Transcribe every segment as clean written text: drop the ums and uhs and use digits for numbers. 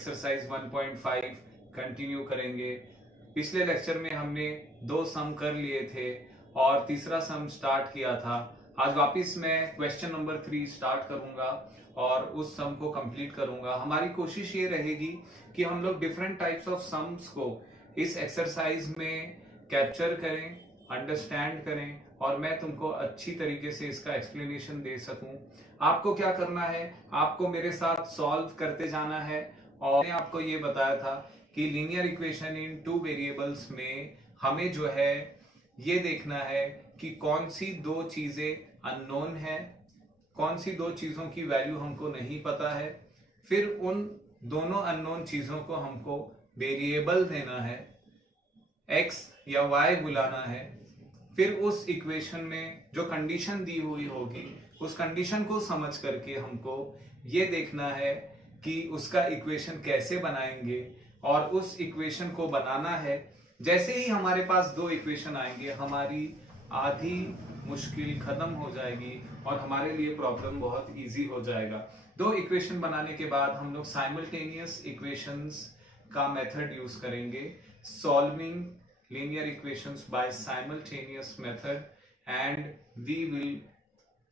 Exercise 1.5 continue करेंगे। पिछले lecture में हमने 2 सम कर लिए थे और तीसरा सम स्टार्ट किया था। आज वापस मैं क्वेश्चन नंबर 3 स्टार्ट करूंगा और उस सम को कंप्लीट करूंगा। हमारी कोशिश ये रहेगी कि हम लोग डिफरेंट टाइप्स ऑफ सम्स को इस एक्सरसाइज में कैप्चर करें, अंडरस्टैंड करें और मैं तुमको अच्छी तरीके से इसका एक्सप्लेनेशन दे सकूं। आपको क्या करना है, आपको मेरे साथ सॉल्व करते जाना है। और मैंने आपको ये बताया था कि लीनियर इक्वेशन इन 2 वेरिएबल्स में हमें जो है ये देखना है कि कौन सी 2 चीजें अननोन है, कौन सी 2 चीजों की वैल्यू हमको नहीं पता है। फिर उन दोनों अननोन चीजों को हमको वेरिएबल देना है, x या y बुलाना है। फिर उस इक्वेशन में जो कंडीशन दी हुई होगी उस कंडीशन को समझ करके हमको ये देखना है कि उसका इक्वेशन कैसे बनाएंगे और उस इक्वेशन को बनाना है। जैसे ही हमारे पास 2 इक्वेशन आएंगे हमारी आधी मुश्किल खत्म हो जाएगी और हमारे लिए प्रॉब्लम बहुत इजी हो जाएगा। 2 इक्वेशन बनाने के बाद हम लोग साइमल्टेनियस इक्वेशंस का मेथड यूज करेंगे, solving linear equations by simultaneous method, and we will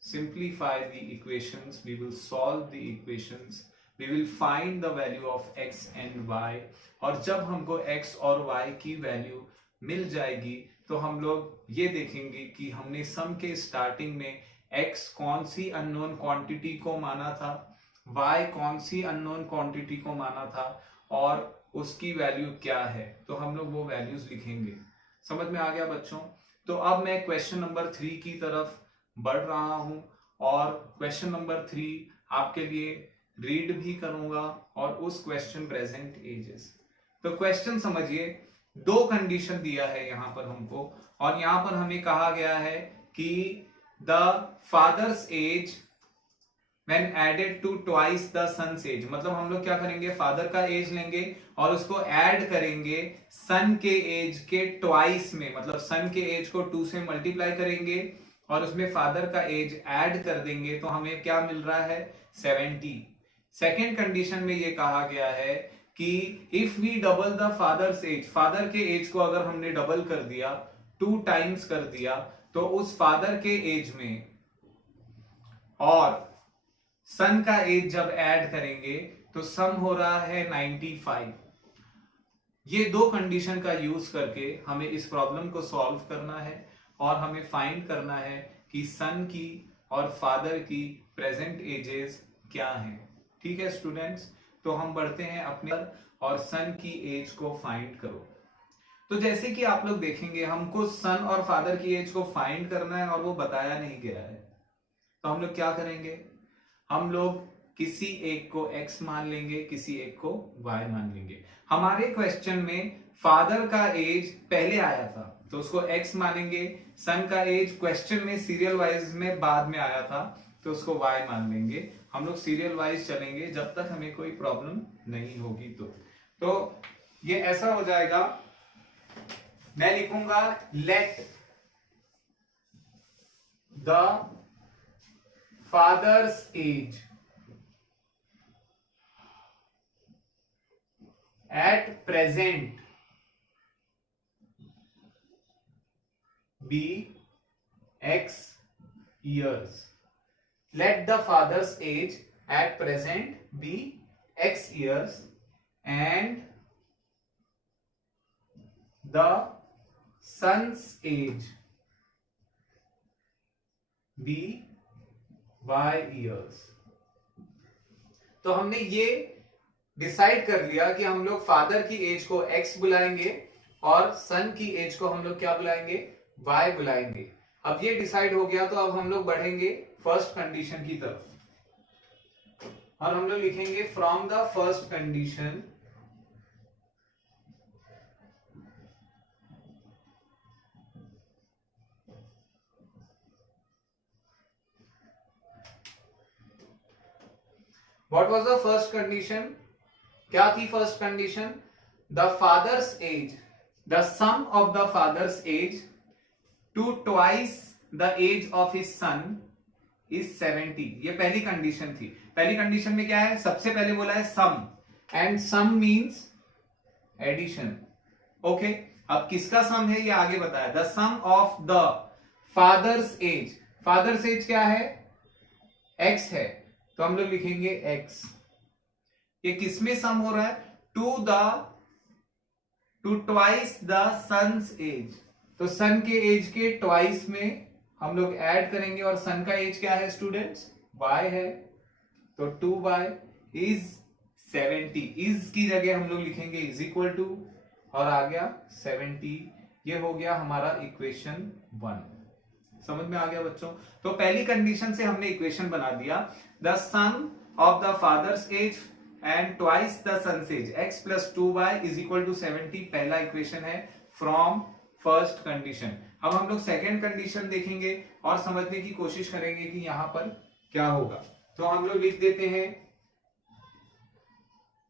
simplify the equations, we will solve the equations, we will find the value of x and y। और जब हमको x और y की value मिल जाएगी तो हम लोग ये देखेंगे कि हमने सम के स्टार्टिंग में x कौन सी अननोन क्वांटिटी को माना था, y कौन सी अननोन क्वांटिटी को माना था और उसकी वैल्यू क्या है। तो हम लोग वो वैल्यूज लिखेंगे। समझ में आ गया बच्चों? तो अब मैं क्वेश्चन नंबर 3 की तरफ बढ़ रहा हूं और क्वेश्चन नंबर 3 आपके लिए रीड भी करूंगा और उस क्वेश्चन प्रेजेंट एजेस। तो क्वेश्चन समझिए, 2 कंडीशन दिया है यहां पर हमको और यहां पर हमें कहा गया है कि the father's as when added to twice the son's age, मतलब हम लोग क्या करेंगे, फादर का एज लेंगे और उसको ऐड करेंगे सन के एज के ट्वाइस में, मतलब सन के एज को 2 से मल्टीप्लाई करेंगे और उसमें फादर का एज ऐड कर देंगे तो हमें क्या मिल रहा है, 70। सेकेंड कंडीशन में ये कहा गया है कि if we double the father's age, father के एज को अगर हमने डबल कर दिया, 2 टाइम्स कर दिया, तो उस फादर के एज में और सन का एज जब ऐड करेंगे तो सम हो रहा है 95। ये 2 कंडीशन का यूज करके हमें इस प्रॉब्लम को सॉल्व करना है और हमें फाइंड करना है कि सन की और फादर की प्रेजेंट एजेस क्या हैं। ठीक है स्टूडेंट्स, तो हम बढ़ते हैं अपने और सन की एज को फाइंड करो। तो जैसे कि आप लोग देखेंगे हमको सन और फादर की एज को फाइंड करना है और वो बताया नहीं गया है, तो हम लोग क्या करेंगे, हम लोग किसी एक को x मान लेंगे, किसी एक को y मान लेंगे। हमारे क्वेश्चन में फादर का एज पहले आया था तो उसको x मानेंगे, सन का एज क्वेश्चन में सीरियल वाइज में बाद में आया था तो उसको y मान लेंगे। हम लोग सीरियल वाइज चलेंगे जब तक हमें कोई प्रॉब्लम नहीं होगी। तो ये ऐसा हो जाएगा, मैं लिखूंगा let the father's age at present be x years। Let the father's age at present be x years and the son's age be y years। तो हमने ये डिसाइड कर लिया कि हम लोग फादर की एज को x बुलाएंगे और सन की एज को हम लोग क्या बुलाएंगे, y बुलाएंगे। अब ये डिसाइड हो गया तो अब हम लोग बढ़ेंगे फर्स्ट कंडीशन की तरफ और हम लोग लिखेंगे from the first condition What was the first condition? क्या थी first condition, the father's age, the sum of the father's age to twice the age of his son is 70। ये पहली कंडीशन थी। पहली कंडीशन में क्या है, सबसे पहले बोला है sum, and sum means addition. Okay, अब किसका सम है ये आगे बताया। The sum of the father's age, father's age क्या है, एक्स है, तो हम लोग लिखेंगे एक्स। ये किसमें सम हो रहा है, to twice the son's age, तो सन के एज के ट्वाइस में हम लोग ऐड करेंगे, और सन का एज क्या है स्टूडेंट्स, y है, तो 2y इज 70, इज की जगह हम लोग लिखेंगे इज इक्वल टू, और आ गया 70। ये हो गया हमारा इक्वेशन 1। समझ में आ गया बच्चों। तो पहली कंडीशन से हमने इक्वेशन बना दिया, the sum of the father's age and twice the son's age x plus 2y is equal to 70, पहला इक्वेशन है फ्रॉम फर्स्ट कंडीशन। अब हम लोग सेकेंड कंडीशन देखेंगे और समझने की कोशिश करेंगे कि यहां पर क्या होगा। तो हम लोग लिख देते हैं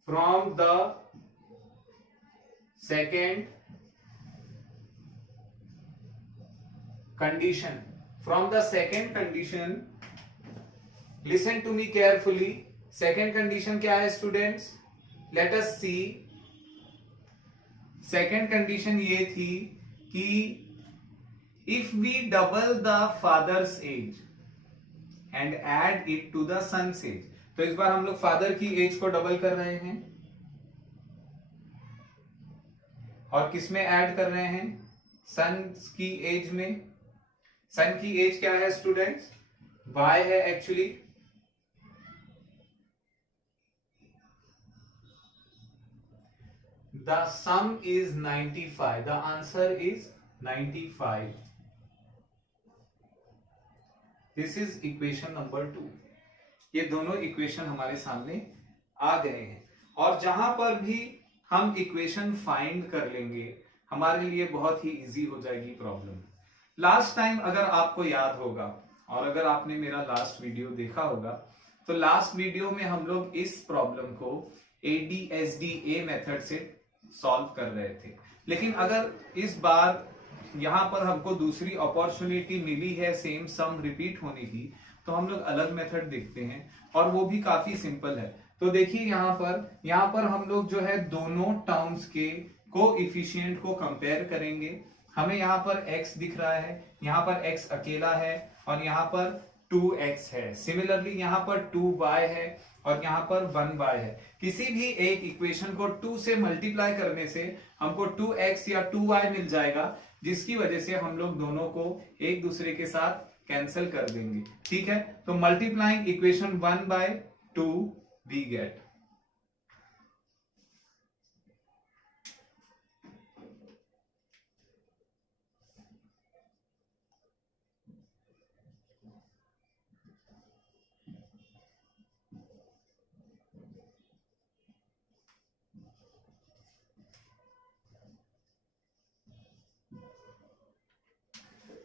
from the second condition, from the second condition, listen to me carefully. Second condition क्या है students, let us see. Second condition ये थी कि if we double the father's age and add it to the son's age, तो इस बार हम लोग father की एज को डबल कर रहे हैं और किसमें ऐड कर रहे हैं, सन्स की एज में। सन की एज क्या है स्टूडेंट्स, y है actually, the sum is 95, the answer is 95. This is equation number 2। ये दोनों इक्वेशन हमारे सामने आ गए हैं, और जहां पर भी हम इक्वेशन फाइंड कर लेंगे हमारे लिए बहुत ही इजी हो जाएगी प्रॉब्लम। लास्ट टाइम अगर आपको याद होगा और अगर आपने मेरा लास्ट वीडियो देखा होगा, तो लास्ट वीडियो में हम लोग इस प्रॉब्लम को ADSDA मेथड से सॉल्व कर रहे थे। लेकिन अगर इस बार यहां पर हमको दूसरी अपॉर्चुनिटी मिली है सेम सम रिपीट होने की, तो हम लोग अलग मेथड देखते हैं, और वो भी काफी सिंपल है। तो देखिए यहां पर हम लोग जो है दोनों टर्म्स के कोएफिशिएंट को कंपेयर करेंगे। हमें यहाँ पर x दिख रहा है, यहाँ पर x अकेला है, और यहाँ पर 2x है। सिमिलरली यहाँ पर 2y है और यहाँ पर 1y है। किसी भी एक इक्वेशन को 2 से मल्टीप्लाई करने से हमको 2x या 2y मिल जाएगा, जिसकी वजह से हम लोग दोनों को एक दूसरे के साथ कैंसिल कर देंगे। ठीक है, तो मल्टीप्लाइंग इक्वेशन 1/2 वी गेट।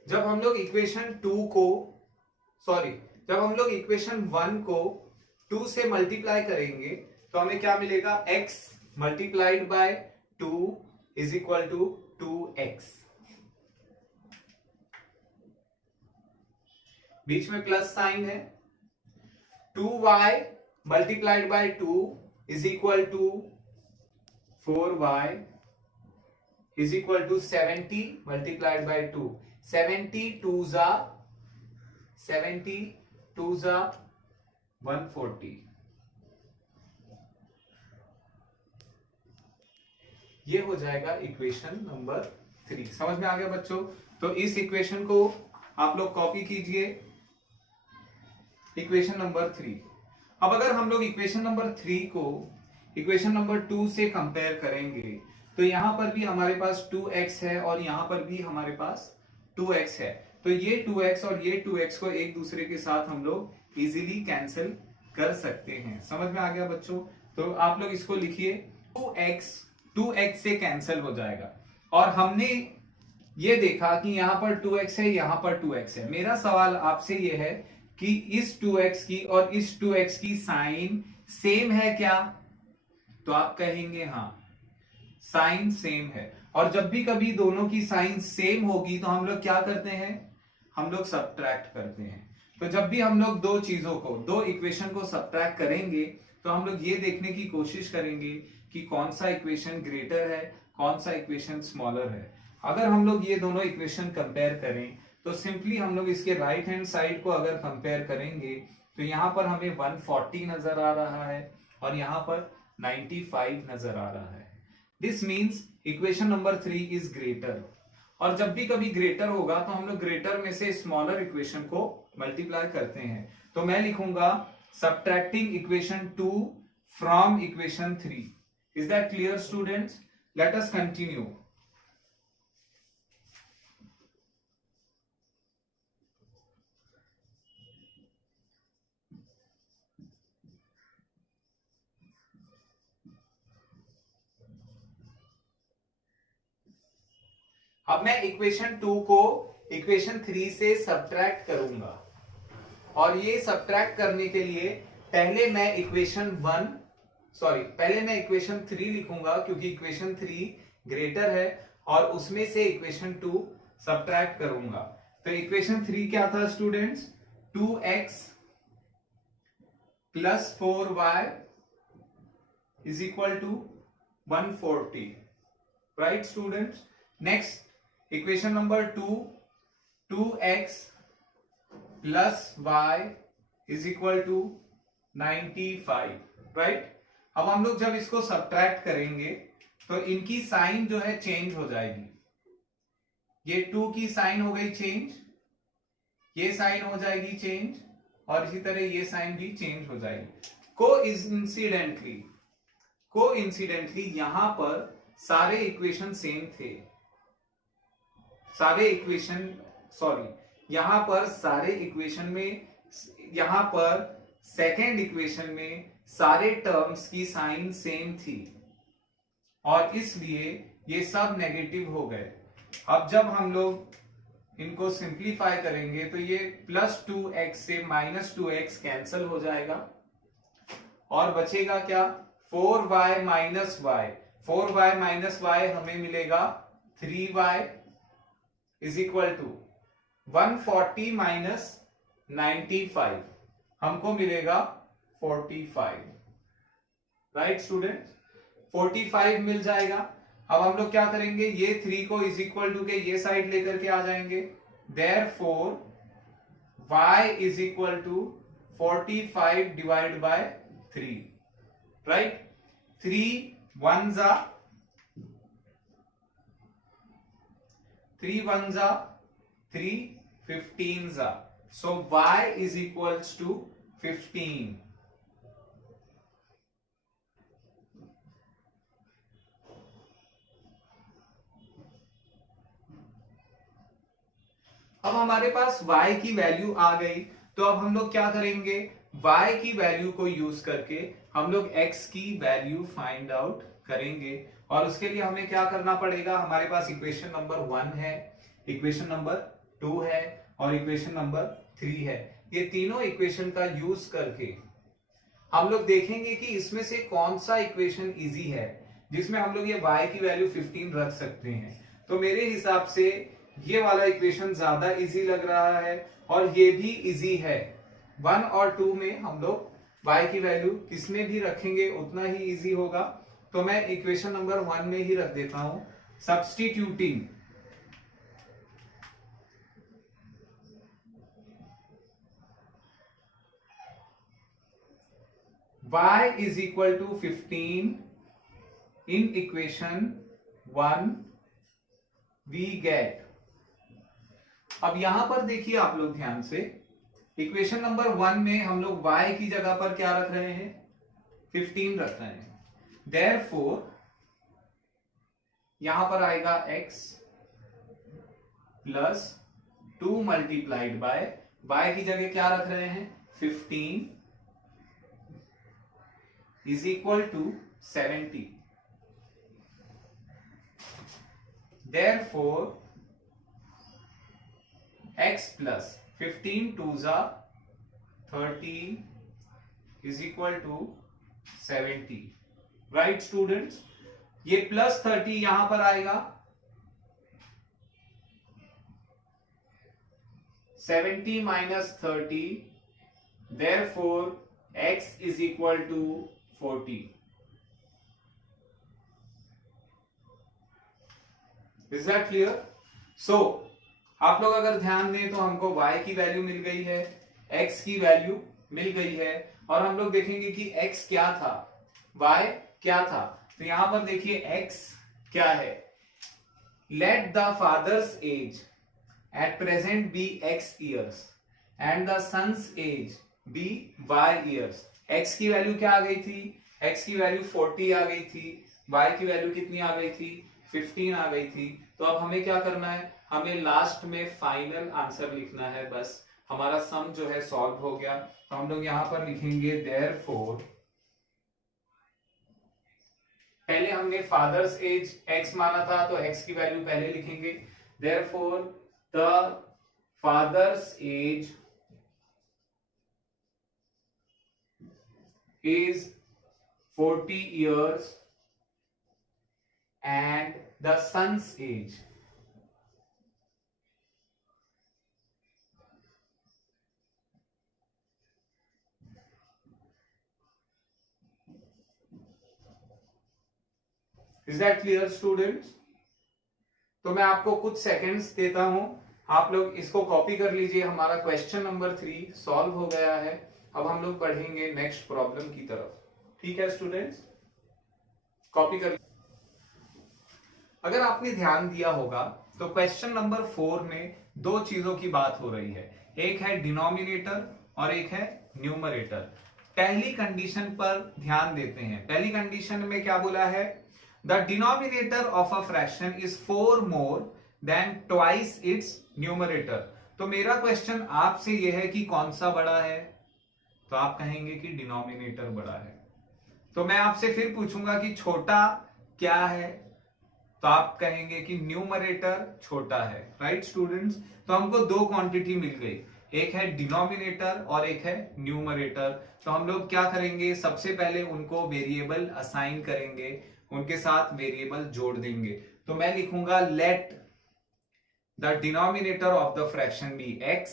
जब हम लोग इक्वेशन 1 को 2 से मल्टीप्लाई करेंगे तो हमें क्या मिलेगा, x multiplied by 2 is equal to 2x। बीच में प्लस साइन है। 2y multiplied by 2 is equal to 4y is equal to 70 multiplied by 2, 70 2 जा 140। ये हो जाएगा इक्वेशन नंबर 3। समझ में आ गया बच्चों। तो इस इक्वेशन को आप लोग कॉपी कीजिए, इक्वेशन नंबर 3। अब अगर हम लोग इक्वेशन नंबर 3 को इक्वेशन नंबर 2 से कंपेयर करेंगे, तो यहां पर भी हमारे पास 2x है और यहां पर भी हमारे पास 2x है। तो ये 2x और ये 2x को एक दूसरे के साथ हम लोग इजीली कैंसिल कर सकते हैं। समझ में आ गया बच्चों। तो आप लोग इसको लिखिए, 2x से कैंसिल हो जाएगा। और हमने ये देखा कि यहां पर 2x है, यहां पर 2x है। मेरा सवाल आपसे ये है कि इस 2x की और इस 2x की साइन सेम है क्या? तो आप कहेंगे हाँ, साइन सेम है। और जब भी कभी दोनों की साइन सेम होगी तो हम लोग क्या करते हैं, हम लोग सब्ट्रैक्ट करते हैं। तो जब भी हम लोग दो चीजों को, दो इक्वेशन को सब्ट्रैक्ट करेंगे तो हम लोग ये देखने की कोशिश करेंगे कि कौन सा इक्वेशन ग्रेटर है, कौन सा इक्वेशन स्मॉलर है। अगर हम लोग ये दोनों इक्वेशन कंपेयर करें तो सिंपली हम लोग इसके राइट हैंड साइड को अगर कंपेयर करेंगे तो यहाँ पर हमें 140 नजर आ रहा है और यहाँ पर 95 नजर आ रहा है। This means equation number 3 is greater. और जब भी कभी ग्रेटर होगा तो हम लोग ग्रेटर में से स्मॉलर इक्वेशन को मल्टीप्लाई करते हैं। तो मैं लिखूंगा subtracting equation 2 from equation 3। Is that clear students? Let us continue. अब मैं इक्वेशन 2 को इक्वेशन 3 से सब्ट्रैक्ट करूंगा और ये सब्ट्रैक्ट करने के लिए पहले मैं इक्वेशन 3 लिखूंगा क्योंकि इक्वेशन 3 ग्रेटर है और उसमें से इक्वेशन 2 सब्ट्रैक्ट करूंगा। तो इक्वेशन 3 क्या था students? 2x plus 4y is equal to 140, right students? Next equation number 2, 2x plus y is equal to 95, right? अब हम लोग जब इसको सब्ट्रैक्ट करेंगे तो इनकी साइन जो है चेंज हो जाएगी। ये 2 की साइन हो गई चेंज, ये साइन हो जाएगी चेंज और इसी तरह ये साइन भी चेंज हो जाएगी। कोइंसिडेंटली यहां पर सारे इक्वेशन सेम थे। यहां पर सारे इक्वेशन में, यहां पर सेकेंड इक्वेशन में सारे टर्म्स की साइन सेम थी और इसलिए ये सब नेगेटिव हो गए। अब जब हम लोग इनको सिंप्लीफाई करेंगे तो ये प्लस 2x से माइनस 2x कैंसल हो जाएगा और बचेगा क्या? 4y minus y। 4y minus y हमें मिलेगा 3y is equal to 140 minus 95 हमको मिलेगा 45, राइट स्टूडेंट? 45 मिल जाएगा। अब हम लोग क्या करेंगे, ये 3 को इज इक्वल टू के ये साइड लेकर के आ जाएंगे। Therefore y is equal to 45 divide by 3, right? 3 1 जा 3 15 जा, so y is equals to 15। अब हमारे पास y की वैल्यू आ गई तो अब हम लोग क्या करेंगे, y की वैल्यू को यूज करके हम लोग x की वैल्यू फाइंड आउट करेंगे। और उसके लिए हमें क्या करना पड़ेगा, हमारे पास इक्वेशन नंबर 1 है, इक्वेशन नंबर 2 है और इक्वेशन नंबर 3 है। ये तीनों इक्वेशन का यूज करके हम लोग देखेंगे कि इसमें से कौन सा इक्वेशन इजी है जिसमें हम लोग ये y की वैल्यू 15 रख सकते हैं। तो मेरे हिसाब से ये वाला इक्वेशन ज्यादा इजी लग रहा है और ये भी इजी है। 1 और 2 में हम लोग y की वैल्यू किसमें भी रखेंगे उतना ही इजी होगा। तो मैं इक्वेशन नंबर 1 में ही रख देता हूं, substituting y is equal to 15 in equation 1 we get। अब यहां पर देखिए आप लोग ध्यान से, इक्वेशन नंबर 1 में हम लोग y की जगह पर क्या रख रहे हैं, 15 रख रहे हैं। Therefore यहां पर आएगा x plus 2 multiplied by y की जगह क्या रख रहे हैं, 15 is equal to 70। Therefore x plus 15 2s are 30 is equal to 70, right students? ये प्लस 30 यहां पर आएगा, 70 minus 30, therefore x is equal to 40। Is that clear? So आप लोग अगर ध्यान दें तो हमको y की वैल्यू मिल गई है, x की वैल्यू मिल गई है, और हम लोग देखेंगे कि x क्या था, y क्या था। तो यहां पर देखिए x क्या है, let the father's age at present be x years and the son's age be y years. x की वैल्यू क्या आ गई थी, x की वैल्यू 40 आ गई थी, y की वैल्यू कितनी आ गई थी, 15 आ गई थी। तो अब हमें क्या करना है, हमें लास्ट में फाइनल आंसर लिखना है, बस हमारा सम जो है सॉल्व हो गया। तो हम लोग यहां पर लिखेंगे देयरफॉर, पहले हमने फादर्स एज x माना था तो x की वैल्यू पहले लिखेंगे। Therefore the father's as is 40 years and the son's age is that clear students? तो मैं आपको कुछ सेकंड्स देता हूं, आप लोग इसको कॉपी कर लीजिए। हमारा क्वेश्चन नंबर 3 सॉल्व हो गया है। अब हम लोग बढ़ेंगे नेक्स्ट प्रॉब्लम की तरफ। ठीक है स्टूडेंट्स, कॉपी कर। अगर आपने ध्यान दिया होगा तो क्वेश्चन नंबर 4 में दो चीजों की बात हो रही है, एक है डिनोमिनेटर और एक है न्यूमरेटर। पहली कंडीशन पर ध्यान देते हैं। पहली कंडीशन में क्या बोला है, the denominator of a fraction is 4 more than twice its numerator. तो मेरा क्वेश्चन आपसे यह है कि कौन सा बड़ा है, तो आप कहेंगे कि डिनोमिनेटर बड़ा है। तो मैं आपसे फिर पूछूंगा कि छोटा क्या है, तो आप कहेंगे कि न्यूमरेटर छोटा है। Right students? तो हमको दो क्वांटिटी मिल गई, एक है डिनोमिनेटर और एक है न्यूमरेटर। तो हम लोग क्या करेंगे, सबसे पहले उनको वेरिएबल असाइन करेंगे, उनके साथ वेरिएबल जोड़ देंगे। तो मैं लिखूंगा let the denominator of the fraction be x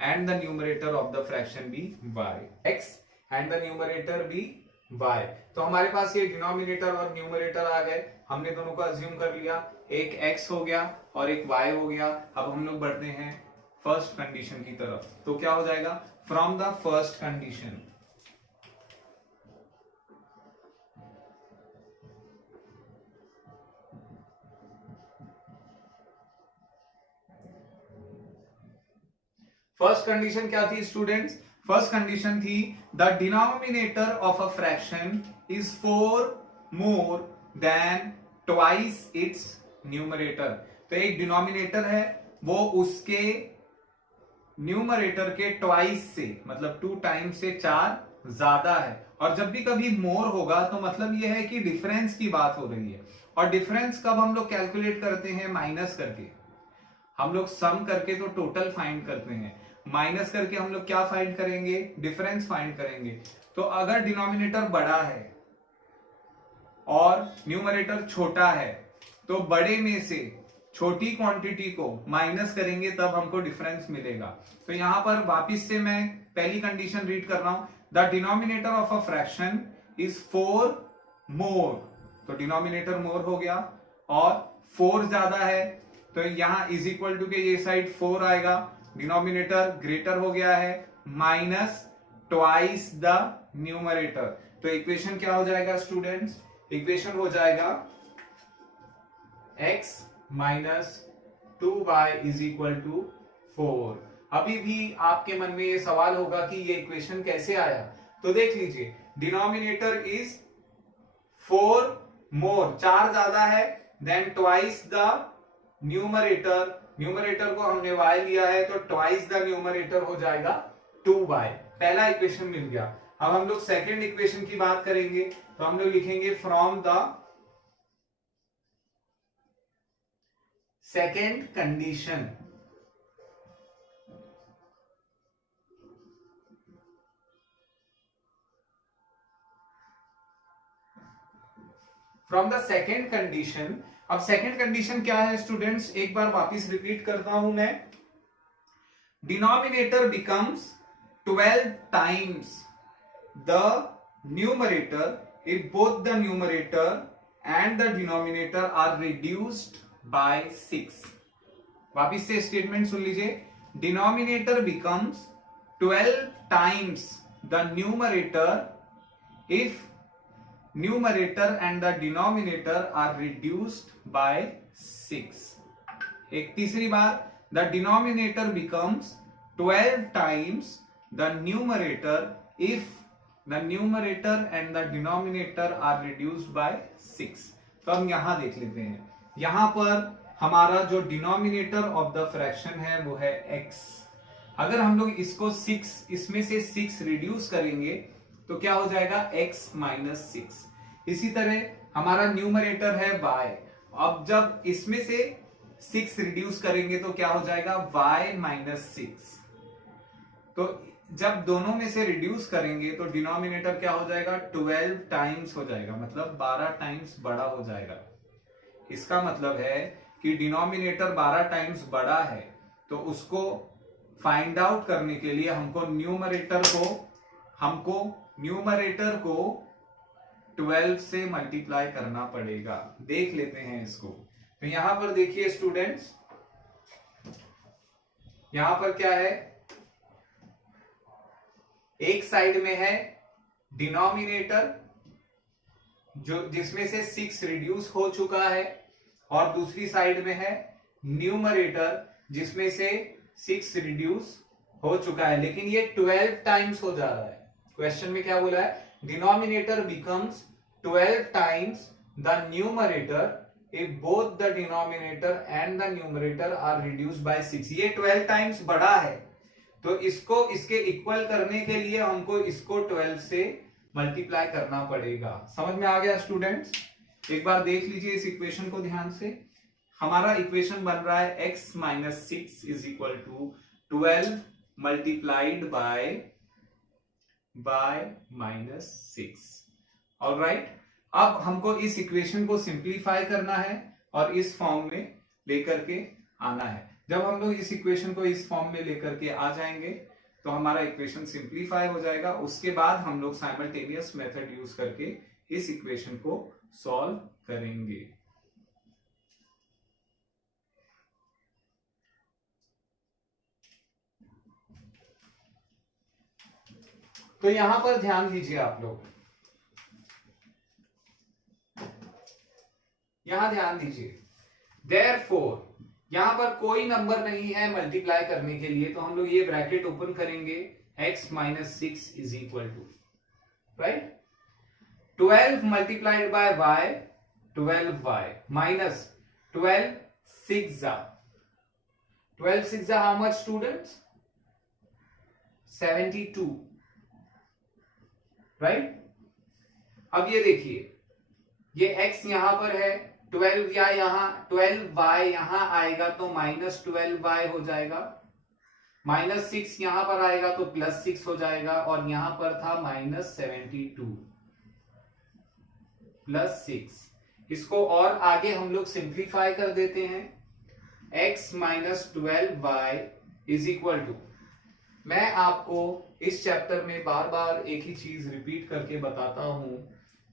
and the numerator of the fraction be y, x and the numerator be y। तो हमारे पास ये डिनोमिनेटर और न्यूमरेटर आ गए, हमने दोनों को अज्यूम कर लिया, एक x हो गया और एक y हो गया। अब हम लोग बढ़ते हैं फर्स्ट कंडीशन की तरफ। तो क्या हो जाएगा, from the first condition first condition क्या थी स्टूडेंट्स, फर्स्ट कंडीशन थी the denominator of a fraction is 4 more than twice its numerator. तो एक डिनोमिनेटर है वो उसके न्यूमरेटर के ट्वाइस से, मतलब 2 टाइम्स से 4 ज्यादा है। और जब भी कभी मोर होगा तो मतलब यह है कि डिफरेंस की बात हो रही है। और डिफरेंस कब हम लोग कैलकुलेट करते हैं, माइनस करके। हम लोग सम करके तो टोटल फाइंड करते हैं, माइनस करके हम लोग क्या फाइंड करेंगे, डिफरेंस फाइंड करेंगे। तो अगर डिनोमिनेटर बड़ा है और न्यूमरेटर छोटा है तो बड़े में से छोटी क्वांटिटी को माइनस करेंगे तब हमको डिफरेंस मिलेगा। तो यहां पर वापिस से मैं पहली कंडीशन रीड कर रहा हूं, the denominator of a fraction is 4 मोर। तो डिनोमिनेटर मोर हो गया और 4 ज्यादा है, तो यहां इज इक्वल टू के ये साइड 4 आएगा, डिनोमिनेटर ग्रेटर हो गया है, माइनस ट्वाइस द न्यूमरेटर। तो इक्वेशन क्या हो जाएगा स्टूडेंट्स, इक्वेशन हो जाएगा x minus 2y is equal to 4। अभी भी आपके मन में ये सवाल होगा कि ये इक्वेशन कैसे आया। तो देख लीजिए, डिनोमिनेटर इज 4 मोर, 4 ज्यादा है, then twice the numerator, numerator को हमने y लिया है तो ट्वाइस द न्यूमरेटर हो जाएगा 2y। पहला इक्वेशन मिल गया। अब हम लोग सेकेंड इक्वेशन की बात करेंगे, तो हम लोग लिखेंगे from the second condition, from the second condition. अब सेकेंड कंडीशन क्या है स्टूडेंट्स, एक बार वापिस रिपीट करता हूं मैं, denominator becomes 12 times the numerator, if both the numerator and the denominator are reduced by 6. वापिस से स्टेटमेंट सुन लीजिए. Denominator becomes 12 times the numerator if numerator and the denominator are reduced by 6. एक तीसरी बार, the denominator becomes 12 times the numerator if the numerator and the denominator are reduced by 6. तो हम यहां देख लेते हैं. यहां पर हमारा जो डिनोमिनेटर ऑफ द फ्रैक्शन है वो है x. अगर हम लोग इसको 6, इसमें से 6 रिड्यूस करेंगे तो क्या हो जाएगा, x माइनस 6. इसी तरह हमारा न्यूमरेटर है y. अब जब इसमें से 6 रिड्यूस करेंगे तो क्या हो जाएगा, y माइनस 6. तो जब दोनों में से रिड्यूस करेंगे तो डिनोमिनेटर क्या हो जाएगा, 12 टाइम्स हो जाएगा, मतलब 12 टाइम्स बड़ा हो जाएगा. इसका मतलब है कि डिनोमिनेटर 12 टाइम्स बड़ा है, तो उसको फाइंड आउट करने के लिए हमको न्यूमरेटर को 12 से मल्टीप्लाई करना पड़ेगा. देख लेते हैं इसको. तो यहां पर देखिए स्टूडेंट्स, यहां पर क्या है, एक साइड में है डिनोमिनेटर जो जिसमें से 6 रिड्यूस हो चुका है, और दूसरी साइड में है न्यूमरेटर जिसमें से 6 रिड्यूस हो चुका है, लेकिन ये 12 टाइम्स हो जा रहा है. क्वेश्चन में क्या बोला है, denominator becomes 12 times the numerator if both the denominator and the numerator are reduced by 6. ये 12 टाइम्स बड़ा है, तो इसको इसके इक्वल करने के लिए हमको इसको 12 से मल्टीप्लाई करना पड़ेगा. समझ में आ गया स्टूडेंट्स? एक बार देख लीजिए इस इक्वेशन को ध्यान से. हमारा इक्वेशन बन रहा है x minus 6 is equal to 12 multiplied by minus 6. Alright, अब हमको इस इक्वेशन को सिंप्लीफाई करना है और इस फॉर्म में लेकर के आना है. जब हम लोग इस इक्वेशन को इस फॉर्म में लेकर के आ जाएंगे तो हमारा इक्वेशन सिंप्लीफाई हो जाएगा. उसके बाद हम लोग साइमल्टेनियस मेथड यूज करके इस इक्वेशन को सॉल्व करेंगे. तो यहां पर ध्यान दीजिए आप लोग, यहां ध्यान दीजिए. Therefore, यहां पर कोई नंबर नहीं है मल्टीप्लाई करने के लिए, तो हम लोग ये ब्रैकेट ओपन करेंगे, x minus 6 is equal to, right, 12 multiplied by y, 12y minus 12 6 how much students, 72, right. अब ये देखिए, ये x यहां पर है, 12 या यहां 12y यहां आएगा तो माइनस 12y हो जाएगा, माइनस 6 यहां पर आएगा तो प्लस 6 हो जाएगा, और यहां पर था माइनस 72 प्लस 6. इसको और आगे हम लोग सिंप्लीफाई कर देते हैं. x minus 12y is equal to, मैं आपको इस चैप्टर में बार बार एक ही चीज रिपीट करके बताता हूं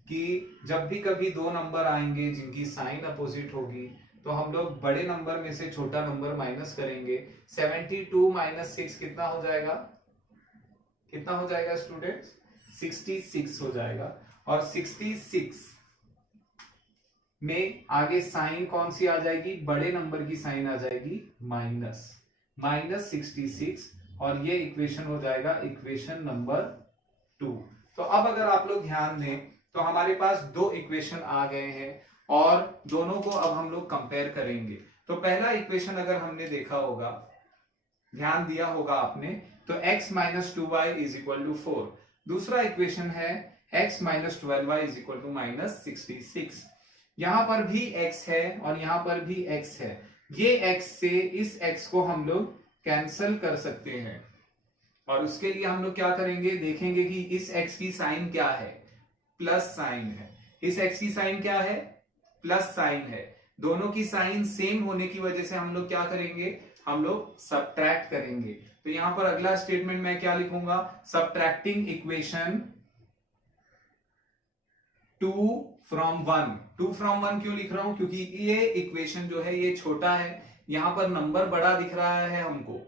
कि जब भी कभी दो नंबर आएंगे जिनकी साइन अपोजिट होगी तो हम लोग बड़े नंबर में से छोटा नंबर माइनस करेंगे. 72 माइनस 6 कितना हो जाएगा, कितना हो जाएगा स्टूडेंट्स, 66 हो जाएगा. और 66 में आगे साइन कौन सी आ जाएगी, बड़े नंबर की साइन आ जाएगी माइनस 66, और ये इक्वेशन हो जाएगा इक्वेशन नंबर 2. तो अब अगर आप लोग ध्यान दें तो हमारे पास दो इक्वेशन आ गए हैं और दोनों को अब हम लोग कंपेयर करेंगे. तो पहला इक्वेशन अगर हमने देखा होगा, ध्यान दिया होगा आपने, तो x minus 2y is equal to 4. दूसरा इक्वेशन है x minus 12y is equal to minus 66. यहां पर भी x है और यहां पर भी x है. ये x से इस x को हम लोग कैंसल कर सकते हैं, और उसके लिए हम लोग क्या करेंगे, देखेंगे कि इस x की साइन क्या है, प्लस साइन है. इस x की साइन क्या है, प्लस साइन है. दोनों की साइन सेम होने की वजह से हम लोग क्या करेंगे, हम लोग सबट्रैक्ट करेंगे. तो यहां पर अगला स्टेटमेंट मैं क्या लिखूंगा, सबट्रैक्टिंग इक्वेशन 2 from 1। 2 from 1 क्यों लिख रहा हूं? क्योंकि ये इक्वेशन जो है ये छोटा है, यहां पर नंबर बड़ा दिख रहा है हमको,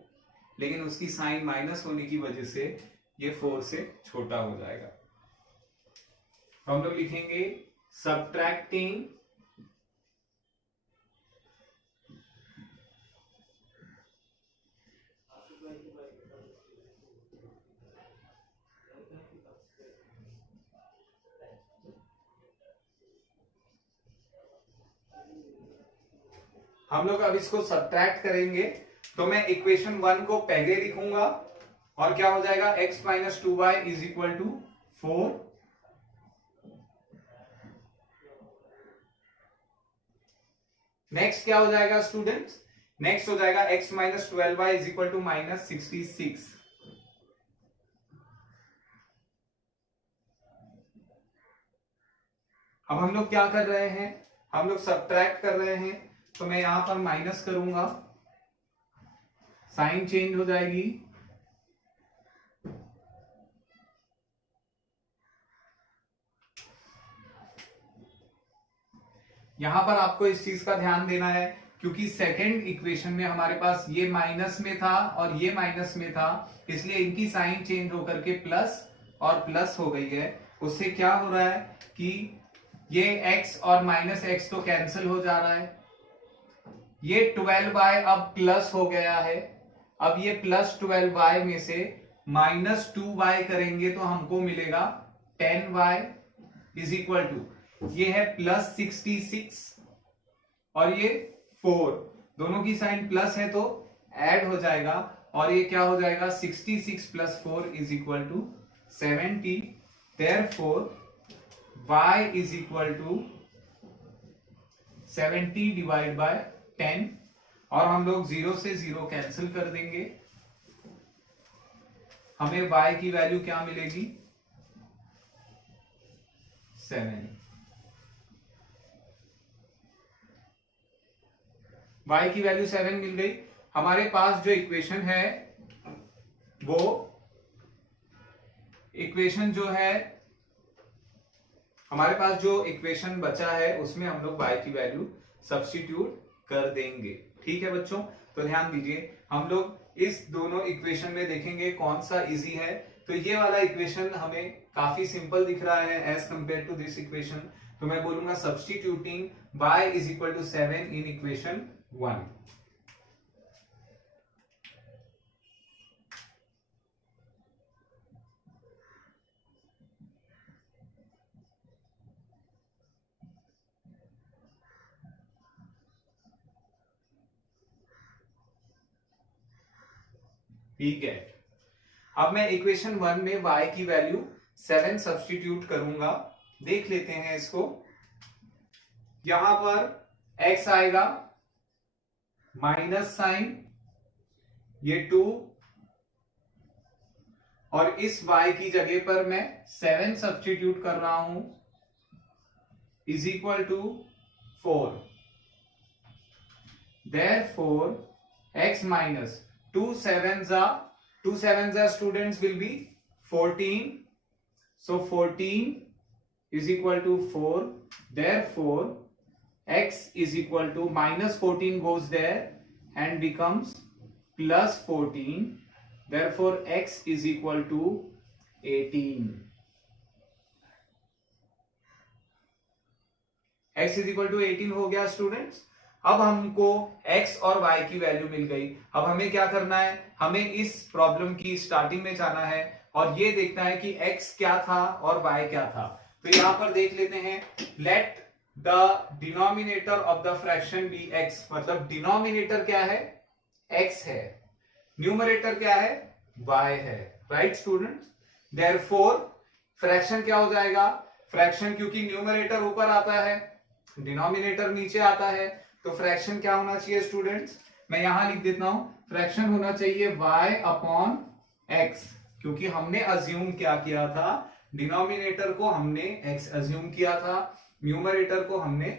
लेकिन उसकी साइन माइनस होने की वजह से ये 4 से छोटा हो जाएगा। तो हम लोग लिखेंगे सब्ट्रैक्टिंग हम लोग अब इसको सब्ट्रैक्ट करेंगे, तो मैं इक्वेशन 1 को पहले लिखूंगा और क्या हो जाएगा, x minus 2y is equal to 4। Next क्या हो जाएगा स्टूडेंट्स? नेक्स्ट हो जाएगा x minus 12y is equal to minus 66। अब हम लोग क्या कर रहे हैं, हम लोग सब्ट्रैक्ट कर रहे हैं, तो मैं यहां पर माइनस करूंगा, साइन चेंज हो जाएगी, यहां पर आपको इस चीज का ध्यान देना है क्योंकि सेकंड इक्वेशन में हमारे पास ये माइनस में था और ये माइनस में था, इसलिए इनकी साइन चेंज होकर के प्लस और प्लस हो गई है। उससे क्या हो रहा है कि ये x और माइनस x तो कैंसिल हो जा रहा है, ये 12y अब प्लस हो गया है। अब ये प्लस 12y में से माइनस 2y करेंगे तो हमको मिलेगा 10y इज इक्वल टू, ये है प्लस 66 और ये 4, दोनों की साइन प्लस है तो ऐड हो जाएगा और ये क्या हो जाएगा, 66 plus 4 is equal to 70। Therefore y is equal to 70 divide by 10 और हम लोग 0 से 0 कैंसिल कर देंगे, हमें y की वैल्यू क्या मिलेगी, 7। y की वैल्यू 7 मिल गई। हमारे पास जो इक्वेशन है वो इक्वेशन जो है, हमारे पास जो इक्वेशन बचा है उसमें हम लोग y की वैल्यू सब्स्टिट्यूट कर देंगे। ठीक है बच्चों, तो ध्यान दीजिए, हम लोग इस दोनों इक्वेशन में देखेंगे कौन सा इजी है। तो ये वाला इक्वेशन हमें काफी सिंपल दिख रहा है as compared to this equation, तो मैं बोलूंगा substituting y is equal to 7 in equation 1। ठीक है, अब मैं इक्वेशन 1 में y की वैल्यू 7 सब्स्टिट्यूट करूंगा। देख लेते हैं इसको, यहां पर x आएगा माइनस साइन, ये 2 और इस y की जगह पर मैं 7 सब्स्टिट्यूट कर रहा हूं is equal to 4। Therefore x minus 2 sevens are students will be 14, so 14 is equal to 4, therefore x is equal to minus 14 goes there and becomes plus 14, therefore x is equal to 18। x is equal to 18 हो गया students. अब हमको x और y की value मिल गई। अब हमें क्या करना है, हमें इस प्रॉब्लम की स्टार्टिंग में जाना है और ये देखना है कि x क्या था और y क्या था। तो यहां पर देख लेते हैं, let the denominator of the fraction be x, मतलब डिनोमिनेटर क्या है, x है, न्यूमरेटर क्या है, y है, राइट स्टूडेंट्स। देयरफॉर फ्रैक्शन क्या हो जाएगा, फ्रैक्शन क्योंकि न्यूमरेटर ऊपर आता है, डिनोमिनेटर नीचे आता है, तो फ्रैक्शन क्या होना चाहिए स्टूडेंट्स, मैं यहां लिख देता हूं, फ्रैक्शन होना चाहिए y अपॉन x, क्योंकि हमने अज्यूम क्या किया था, डिनोमिनेटर को हमने x अज्यूम किया था, न्यूमरेटर को हमने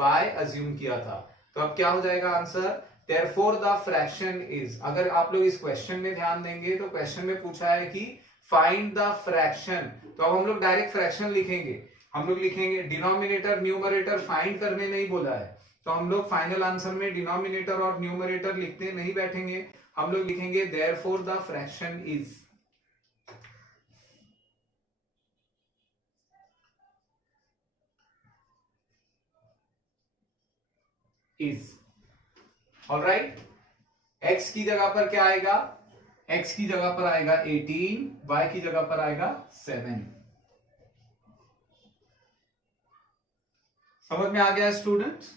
y अज्यूम किया था। तो अब क्या हो जाएगा answer, therefore the fraction is, अगर आप लोग इस क्वेश्चन में ध्यान देंगे तो क्वेश्चन में पूछा है कि फाइंड द फ्रैक्शन, तो अब हम लोग डायरेक्ट फ्रैक्शन लिखेंगे, हम लोग लिखेंगे डिनोमिनेटर न्यूमरेटर फाइंड करने नहीं बोला है, तो हम लोग फाइनल आंसर में डिनोमिनेटर और न्यूमरेटर लिखते नहीं बैठेंगे, हम लोग लिखेंगे therefore the fraction is alright. x की जगह पर क्या आएगा, x की जगह पर आएगा 18, y की जगह पर आएगा 7। समझ में आ गया स्टूडेंट्स?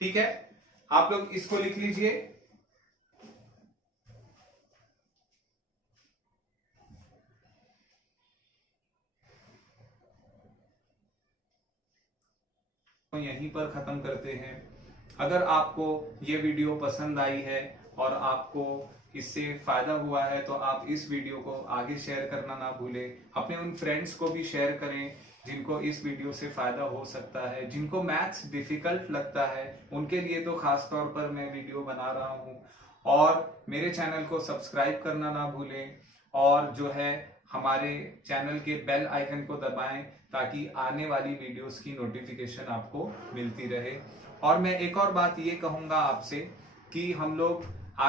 ठीक है, आप लोग इसको लिख लीजिए। तो यहीं पर खत्म करते हैं। अगर आपको ये वीडियो पसंद आई है और आपको इससे फायदा हुआ है तो आप इस वीडियो को आगे शेयर करना ना भूलें। अपने उन फ्रेंड्स को भी शेयर करें जिनको इस वीडियो से फायदा हो सकता है। जिनको मैथ्स डिफिकल्ट लगता है उनके लिए तो खास तौर पर मैं वीडियो बना रहा हूं। और मेरे चैनल को सब्सक्राइब करना ना भूलें और जो है हमारे चैनल के बेल आइकन को दबाएं ताकि आने वाली वीडियोस की नोटिफिकेशन आपको मिलती रहे। और मैं एक और बात ये कहूंगा आपसे कि हम लोग